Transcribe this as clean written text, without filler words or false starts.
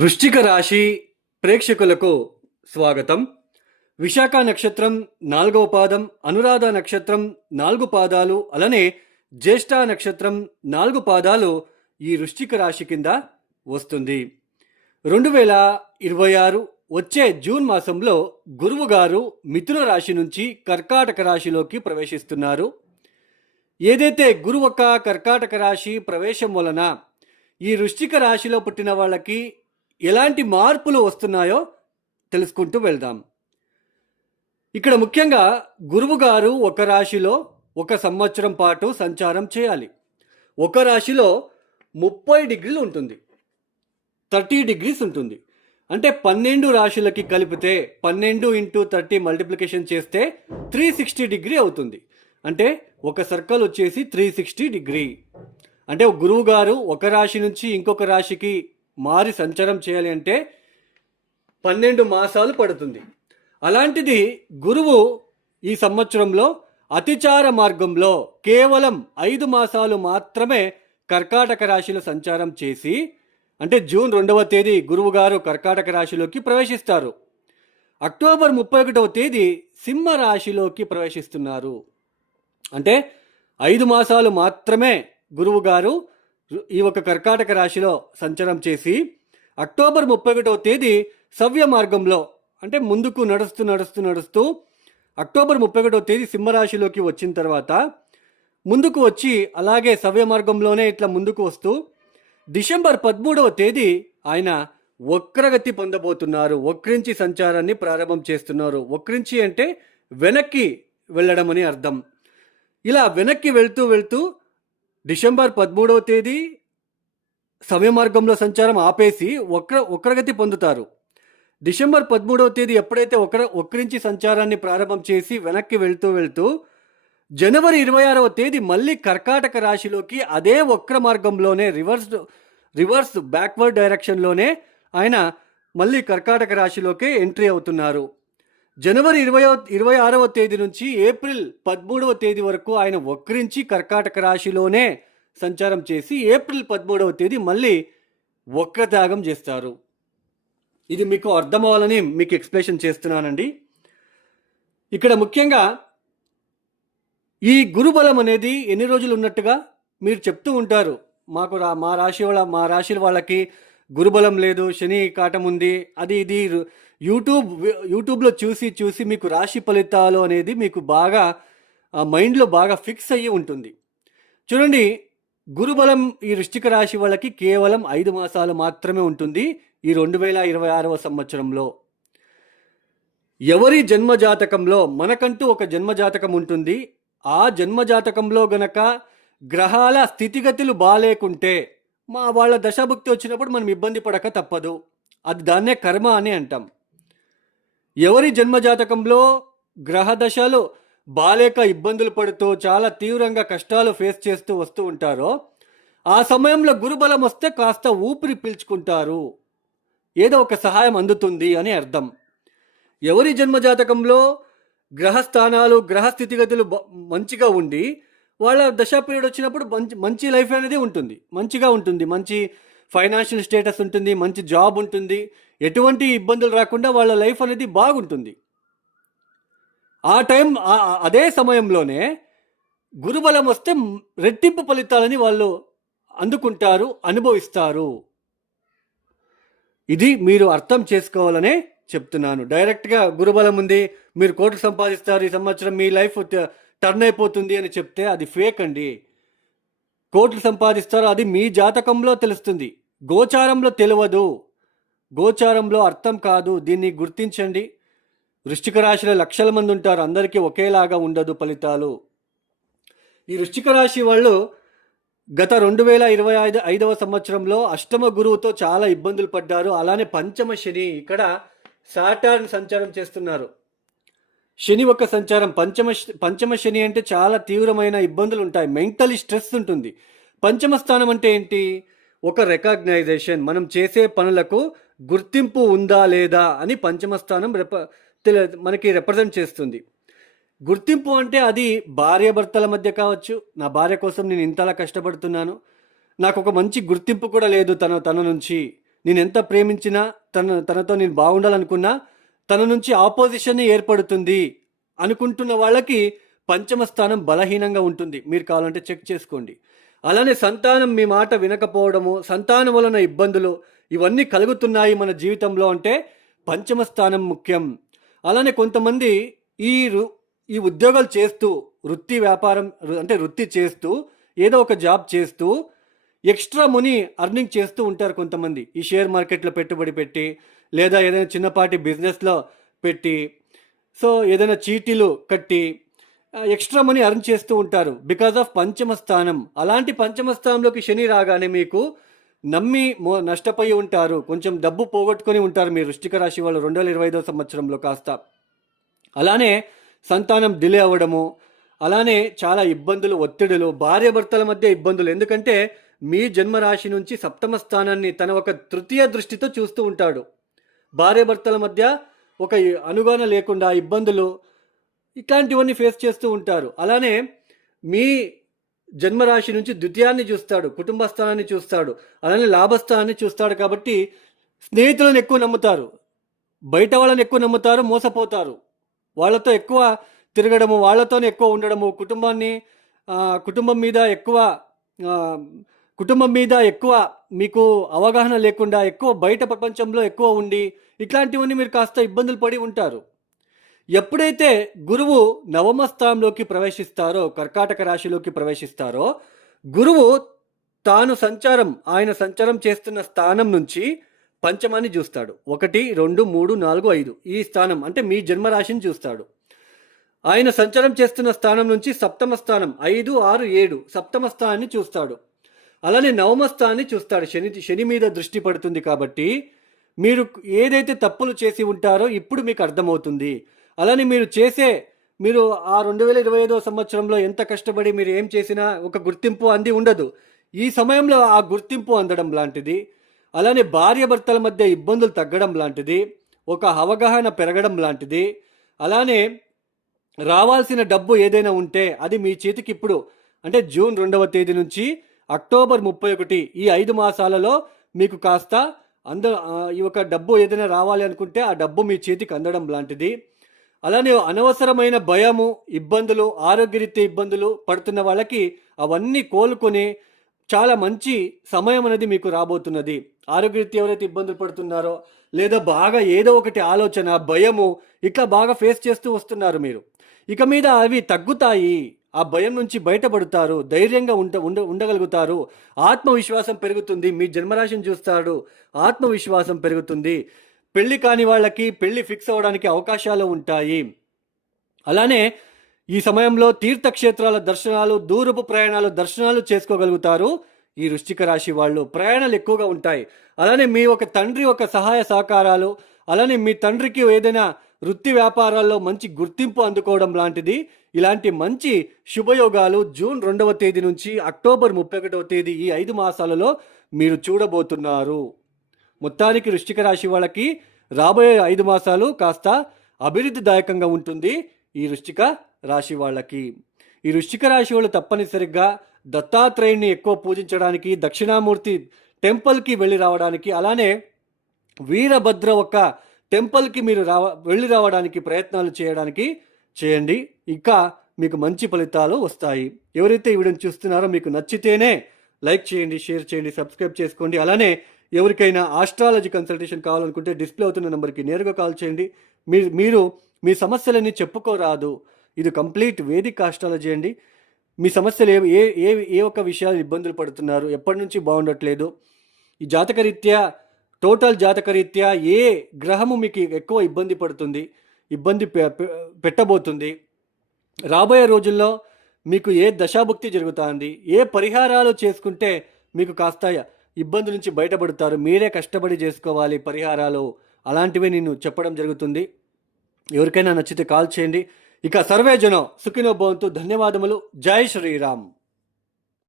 వృశ్చిక రాశి ప్రేక్షకులకు స్వాగతం. విశాఖ నక్షత్రం 4వ పాదం, అనురాధ నక్షత్రం 4 పాదాలు, అలానే జ్యేష్ఠ నక్షత్రం 4 పాదాలు ఈ వృశ్చిక రాశి కింద వస్తుంది. 2026 వచ్చే జూన్ మాసంలో గురువు గారు మిథున రాశి నుంచి కర్కాటక రాశిలోకి ప్రవేశిస్తున్నారు. ఏదైతే గురువు యొక్క కర్కాటక రాశి ప్రవేశం వలన ఈ వృశ్చిక రాశిలో పుట్టిన వాళ్ళకి ఎలాంటి మార్పులు వస్తున్నాయో తెలుసుకుంటూ వెళ్దాం. ఇక్కడ ముఖ్యంగా గురువు గారు ఒక రాశిలో 1 సంవత్సరం పాటు సంచారం చేయాలి. ఒక రాశిలో 30 డిగ్రీలు ఉంటుంది, 30 డిగ్రీస్ ఉంటుంది. అంటే 12 రాశులకి కలిపితే 12 × 30 మల్టిప్లికేషన్ చేస్తే 360 డిగ్రీ అవుతుంది. అంటే ఒక సర్కిల్ వచ్చేసి 360 డిగ్రీ. అంటే గురువు గారు ఒక రాశి నుంచి ఇంకొక రాశికి మారి సంచారం చేయాలి అంటే 12 మాసాలు పడుతుంది. అలాంటిది గురువు ఈ సంవత్సరంలో అతిచార మార్గంలో కేవలం 5 మాసాలు మాత్రమే కర్కాటక రాశిలో సంచారం చేసి, అంటే జూన్ 2వ తేదీ గురువు గారు కర్కాటక రాశిలోకి ప్రవేశిస్తారు. అక్టోబర్ 31వ తేదీ సింహ రాశిలోకి ప్రవేశిస్తున్నారు. అంటే 5 మాసాలు మాత్రమే గురువు గారు ఈ ఒక కర్కాటక రాశిలో సంచారం చేసి అక్టోబర్ 31వ తేదీ సవ్య మార్గంలో, అంటే ముందుకు నడుస్తూ అక్టోబర్ 31వ తేదీ సింహరాశిలోకి వచ్చిన తర్వాత ముందుకు వచ్చి అలాగే సవ్య మార్గంలోనే ఇట్లా ముందుకు వస్తూ డిసెంబర్ 13వ తేదీ ఆయన వక్రగతి పొందబోతున్నారు. వక్రించి సంచారాన్ని ప్రారంభం చేస్తున్నారు. వక్రించి అంటే వెనక్కి వెళ్ళడం అని అర్థం. ఇలా వెనక్కి వెళ్తూ డిసెంబర్ 13వ తేదీ సమయ మార్గంలో సంచారం ఆపేసి వక్రగతి పొందుతారు. డిసెంబర్ 13వ తేదీ ఎప్పుడైతే వక్రించి సంచారాన్ని ప్రారంభం చేసి వెనక్కి వెళ్తూ జనవరి 26వ తేదీ మళ్ళీ కర్కాటక రాశిలోకి అదే వక్ర మార్గంలోనే రివర్స్ బ్యాక్వర్డ్ డైరెక్షన్లోనే ఆయన మళ్ళీ కర్కాటక రాశిలోకి ఎంట్రీ అవుతున్నారు. జనవరి 26వ తేదీ నుంచి ఏప్రిల్ 13వ తేదీ వరకు ఆయన వక్రించి కర్కాటక రాశిలోనే సంచారం చేసి ఏప్రిల్ 13వ తేదీ మళ్ళీ వక్రత్యాగం చేస్తారు. ఇది మీకు అర్థం అవ్వాలని మీకు ఎక్స్ప్లెనేషన్ చేస్తున్నానండి. ఇక్కడ ముఖ్యంగా ఈ గురుబలం అనేది ఎన్ని రోజులు ఉన్నట్టుగా మీరు చెప్తూ ఉంటారు. మాకు మా రాశి వాళ్ళకి గురుబలం లేదు, శని కాటం ఉంది, అది ఇది యూట్యూబ్లో చూసి మీకు రాశి ఫలితాలు అనేది మీకు బాగా మైండ్లో బాగా ఫిక్స్ అయ్యి ఉంటుంది. చూడండి, గురుబలం ఈ వృశ్చిక రాశి వాళ్ళకి కేవలం 5 మాసాలు మాత్రమే ఉంటుంది ఈ 2026వ సంవత్సరంలో. ఎవరి జన్మజాతకంలో మనకంటూ ఒక జన్మజాతకం ఉంటుంది. ఆ జన్మజాతకంలో గనక గ్రహాల స్థితిగతులు బాలేకుంటే వాళ్ళ దశాభుక్తి వచ్చినప్పుడు మనం ఇబ్బంది పడక తప్పదు. అది దాన్నే కర్మ అని అంటాం. ఎవరి జన్మజాతకంలో గ్రహ దశలు బాలేక ఇబ్బందులు పడుతూ చాలా తీవ్రంగా కష్టాలు ఫేస్ చేస్తూ వస్తూ ఉంటారో ఆ సమయంలో గురుబలం వస్తే కాస్త ఊపిరి పీల్చుకుంటారు, ఏదో ఒక సహాయం అందుతుంది అని అర్థం. ఎవరి జన్మజాతకంలో గ్రహస్థానాలు గ్రహ స్థితిగతులు మంచిగా ఉండి వాళ్ళ దశా పీరియడ్ వచ్చినప్పుడు మంచి లైఫ్ అనేది ఉంటుంది, మంచిగా ఉంటుంది, మంచి ఫైనాన్షియల్ స్టేటస్ ఉంటుంది, మంచి జాబ్ ఉంటుంది, ఎటువంటి ఇబ్బందులు రాకుండా వాళ్ళ లైఫ్ అనేది బాగుంటుంది. అదే సమయంలోనే గురుబలం వస్తే రెట్టింపు ఫలితాలని వాళ్ళు అందుకుంటారు, అనుభవిస్తారు. ఇది మీరు అర్థం చేసుకోవాలనే చెప్తున్నాను. డైరెక్ట్గా గురుబలం ఉంది, మీరు కోట్లు సంపాదిస్తారు, ఈ సంవత్సరం మీ లైఫ్ టర్న్ అయిపోతుంది అని చెప్తే అది ఫేక్ అండి. కోట్లు సంపాదిస్తారు, అది మీ జాతకంలో తెలుస్తుంది, గోచారంలో తెలియదు, గోచారంలో అర్థం కాదు. దీన్ని గుర్తించండి. వృశ్చిక రాశిలో లక్షల మంది ఉంటారు, అందరికీ ఒకేలాగా ఉండదు ఫలితాలు. ఈ వృశ్చిక రాశి వాళ్ళు గత 2025వ సంవత్సరంలో అష్టమ గురువుతో చాలా ఇబ్బందులు పడ్డారు. అలానే పంచమ శని, ఇక్కడ సాటర్న్ సంచారం చేస్తున్నారు. శని ఒక సంచారం, పంచమ శని అంటే చాలా తీవ్రమైన ఇబ్బందులు ఉంటాయి, మెంటలీ స్ట్రెస్ ఉంటుంది. పంచమ స్థానం అంటే ఏంటి? ఒక రికగ్నైజేషన్, మనం చేసే పనులకు గుర్తింపు ఉందా లేదా అని పంచమ స్థానం మనకి రిప్రజెంట్ చేస్తుంది. గుర్తింపు అంటే అది భార్యాభర్తల మధ్య కావచ్చు. నా భార్య కోసం నేను ఇంతలా కష్టపడుతున్నాను, నాకు ఒక మంచి గుర్తింపు కూడా లేదు తన నుంచి, నేను ఎంత ప్రేమించినా తనతో నేను బాగుండాలనుకున్నా తన నుంచి ఆపోజిషన్ ఏర్పడుతుంది అనుకుంటున్న వాళ్ళకి పంచమ స్థానం బలహీనంగా ఉంటుంది. మీరు కావాలంటే చెక్ చేసుకోండి. అలానే సంతానం మీ మాట వినకపోవడము, సంతానం వలన ఇబ్బందులు ఇవన్నీ కలుగుతున్నాయి మన జీవితంలో అంటే పంచమ స్థానం ముఖ్యం. అలానే కొంతమంది ఈ ఈ ఉద్యోగాలు చేస్తూ వృత్తి వ్యాపారం అంటే వృత్తి చేస్తూ ఏదో ఒక జాబ్ చేస్తూ ఎక్స్ట్రా మనీ అర్నింగ్ చేస్తూ ఉంటారు కొంతమంది. ఈ షేర్ మార్కెట్లో పెట్టుబడి పెట్టి లేదా ఏదైనా చిన్నపాటి బిజినెస్లో పెట్టి ఏదైనా చీటీలు కట్టి ఎక్స్ట్రా మనీ అర్న్ చేస్తూ ఉంటారు బికాజ్ ఆఫ్ పంచమ స్థానం. అలాంటి పంచమ స్థానంలోకి శని రాగానే మీకు నమ్మి నష్టపోయి ఉంటారు, కొంచెం డబ్బు పోగొట్టుకొని ఉంటారు మీరు వృశ్చిక రాశి వాళ్ళు 2025 సంవత్సరంలో కాస్త. అలానే సంతానం డిలే అవ్వడము, అలానే చాలా ఇబ్బందులు, ఒత్తిడులు, భార్యాభర్తల మధ్య ఇబ్బందులు. ఎందుకంటే మీ జన్మరాశి నుంచి సప్తమ స్థానాన్ని తన ఒక తృతీయ దృష్టితో చూస్తూ ఉంటాడు. భార్యాభర్తల మధ్య ఒక అనుగాన లేకుండా ఇబ్బందులు ఇట్లాంటివన్నీ ఫేస్ చేస్తూ ఉంటారు. అలానే మీ జన్మరాశి నుంచి ద్వితీయాన్ని చూస్తాడు, కుటుంబ స్థానాన్ని చూస్తాడు, అలానే లాభస్థానాన్ని చూస్తాడు. కాబట్టి స్నేహితులను ఎక్కువ నమ్ముతారు, బయట వాళ్ళని ఎక్కువ నమ్ముతారు, మోసపోతారు. వాళ్ళతో ఎక్కువ తిరగడము, వాళ్ళతోనే ఎక్కువ ఉండడము, కుటుంబం మీద ఎక్కువ మీకు అవగాహన లేకుండా ఎక్కువ బయట ప్రపంచంలో ఎక్కువ ఉండి ఇట్లాంటివన్నీ మీరు కాస్త ఇబ్బందులు పడి ఉంటారు. ఎప్పుడైతే గురువు నవమ స్థానంలోకి ప్రవేశిస్తారో, కర్కాటక రాశిలోకి ప్రవేశిస్తారో, గురువు ఆయన సంచారం చేస్తున్న స్థానం నుంచి పంచమాన్ని చూస్తాడు. 1, 2, 3, 4, 5 ఈ స్థానం అంటే మీ జన్మరాశిని చూస్తాడు. ఆయన సంచారం చేస్తున్న స్థానం నుంచి సప్తమ స్థానం 5, 6, 7 సప్తమ స్థానాన్ని చూస్తాడు. అలానే నవమ స్థానాన్ని చూస్తాడు. శని మీద దృష్టి పడుతుంది. కాబట్టి మీరు ఏదైతే తప్పులు చేసి ఉంటారో ఇప్పుడు మీకు అర్థమవుతుంది. అలానే మీరు ఆ 2025 సంవత్సరంలో ఎంత కష్టపడి మీరు ఏం చేసినా ఒక గుర్తింపు అంది ఉండదు. ఈ సమయంలో ఆ గుర్తింపు అందడం లాంటిది, అలానే భార్యాభర్తల మధ్య ఇబ్బందులు తగ్గడం లాంటిది, ఒక అవగాహన పెరగడం లాంటిది, అలానే రావాల్సిన డబ్బు ఏదైనా ఉంటే అది మీ చేతికి ఇప్పుడు అంటే జూన్ 2వ తేదీ నుంచి అక్టోబర్ 31 ఈ 5 మాసాలలో మీకు కాస్త ఈ ఒక డబ్బు ఏదైనా రావాలి అనుకుంటే ఆ డబ్బు మీ చేతికి అందడం లాంటిది. అలానే అనవసరమైన భయము, ఇబ్బందులు, ఆరోగ్యరీత్యా ఇబ్బందులు పడుతున్న వాళ్ళకి అవన్నీ కోలుకొని చాలా మంచి సమయం అనేది మీకు రాబోతున్నది. ఆరోగ్యరీత్యా ఎవరైతే ఇబ్బందులు పడుతున్నారో లేదా బాగా ఏదో ఒకటి ఆలోచన, భయము ఇట్లా బాగా ఫేస్ చేస్తూ వస్తున్నారు మీరు, ఇక మీద అవి తగ్గుతాయి. ఆ భయం నుంచి బయటపడతారు, ధైర్యంగా ఉండగలుగుతారు, ఆత్మవిశ్వాసం పెరుగుతుంది. మీ జన్మరాశిని చూస్తాడు, ఆత్మవిశ్వాసం పెరుగుతుంది. పెళ్లి కాని వాళ్ళకి పెళ్లి ఫిక్స్ అవ్వడానికి అవకాశాలు ఉంటాయి. అలానే ఈ సమయంలో తీర్థక్షేత్రాల దర్శనాలు, దూరపు దర్శనాలు చేసుకోగలుగుతారు. ఈ వృశ్చిక రాశి వాళ్ళు ప్రయాణాలు ఎక్కువగా ఉంటాయి. అలానే మీ ఒక తండ్రి ఒక సహాయ సహకారాలు, అలానే మీ తండ్రికి ఏదైనా వృత్తి వ్యాపారాల్లో మంచి గుర్తింపు అందుకోవడం లాంటిది, ఇలాంటి మంచి శుభయోగాలు జూన్ 2వ తేదీ నుంచి అక్టోబర్ 31వ తేదీ ఈ 5 మాసాలలో మీరు చూడబోతున్నారు. మొత్తానికి వృశ్చిక రాశి వాళ్ళకి రాబోయే 5 మాసాలు కాస్త అభివృద్ధిదాయకంగా ఉంటుంది. ఈ వృశ్చిక రాశి వాళ్ళకి, ఈ వృశ్చిక రాశి వాళ్ళు తప్పనిసరిగా దత్తాత్రేయుని ఎక్కువ పూజించడానికి, దక్షిణామూర్తి టెంపుల్కి వెళ్ళి రావడానికి, అలానే వీరభద్ర ఒక టెంపుల్కి మీరు వెళ్ళి రావడానికి ప్రయత్నాలు చేయండి. ఇంకా మీకు మంచి ఫలితాలు వస్తాయి. ఎవరైతే ఈ వీడియోని చూస్తున్నారో మీకు నచ్చితేనే లైక్ చేయండి, షేర్ చేయండి, సబ్స్క్రైబ్ చేసుకోండి. అలానే ఎవరికైనా ఆస్ట్రాలజీ కన్సల్టేషన్ కావాలనుకుంటే డిస్ప్లే అవుతున్న నెంబర్కి నేరుగా కాల్ చేయండి. మీరు మీ సమస్యలన్నీ చెప్పుకోరాదు. ఇది కంప్లీట్ వేదిక్ ఆస్ట్రాలజీ అండి. మీ సమస్యలు ఏ ఒక్క విషయాలు ఇబ్బందులు పడుతున్నారు, ఎప్పటి నుంచి బాగుండట్లేదు, ఈ టోటల్ జాతకరీత్యా ఏ గ్రహము మీకు ఎక్కువ ఇబ్బంది పెట్టబోతుంది, రాబోయే రోజుల్లో మీకు ఏ దశాభుక్తి జరుగుతుంది, ఏ పరిహారాలు చేసుకుంటే మీకు కాస్త ఇబ్బంది నుంచి బయటపడతారు, మీరే కష్టపడి చేసుకోవాలి పరిహారాలు, అలాంటివి నేను చెప్పడం జరుగుతుంది. ఎవరికైనా నచ్చితే కాల్ చేయండి. ఇక సర్వే జనం సుఖినో భవంతు. ధన్యవాదములు. జై శ్రీరామ్.